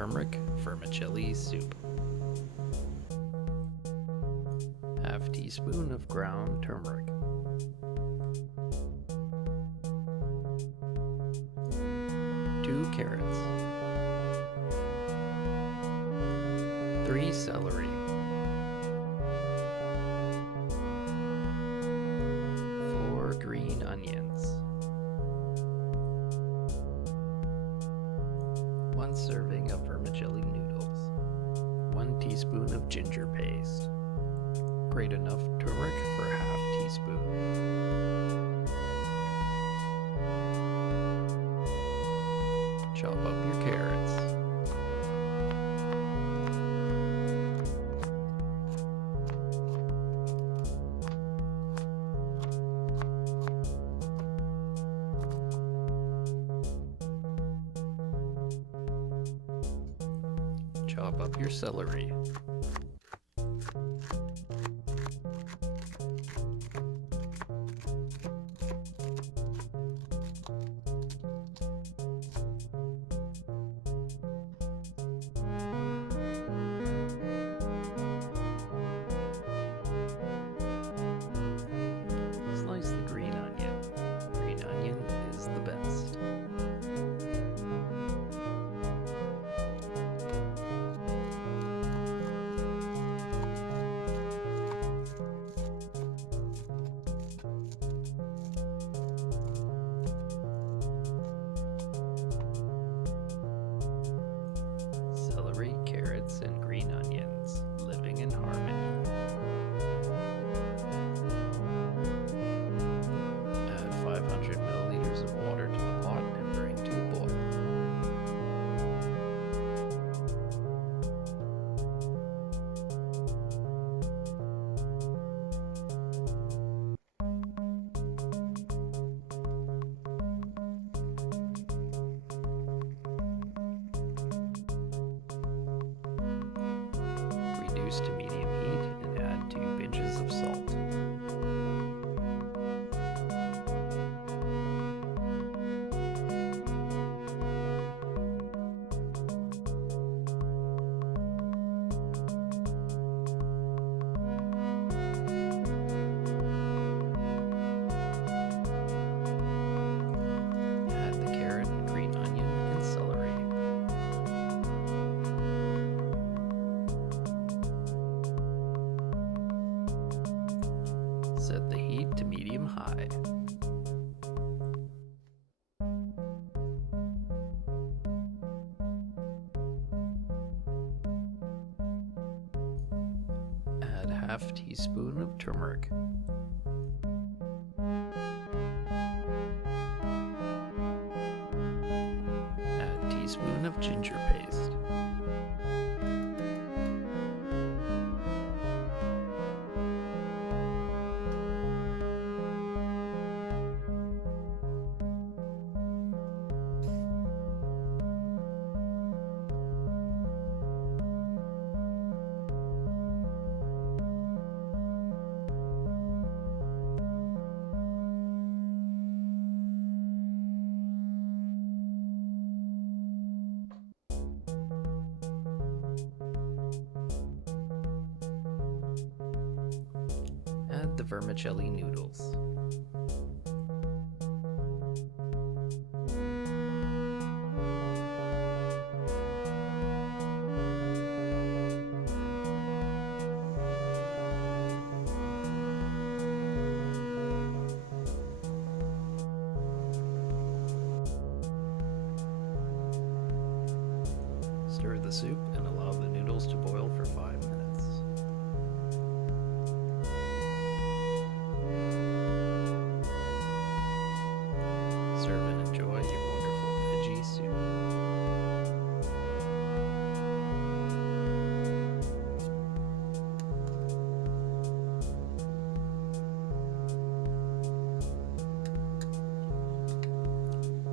Turmeric Vermicelli Soup. Half teaspoon of ground turmeric. 2 carrots. 3 celery. 4 green onions. 1 serving of vermicelli noodles. 1 teaspoon of ginger paste. Grate enough turmeric for a half teaspoon. Chop up your carrots. Chop up your celery. Slice the green onion. Green onion is the best. Celery, carrots, and green onions living in harmony. Add 500 milliliters of water to the pot and bring to a boil. Reduce to medium heat and add 2 pinches of salt. Add the carrot, green onion, and celery. Set the heat to medium-high. Add half teaspoon of turmeric. Add teaspoon of ginger paste. Add the vermicelli noodles. Stir the soup and allow the noodles to boil for 5 minutes. Serve and enjoy your wonderful veggie soup.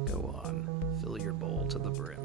Go on, fill your bowl to the brim.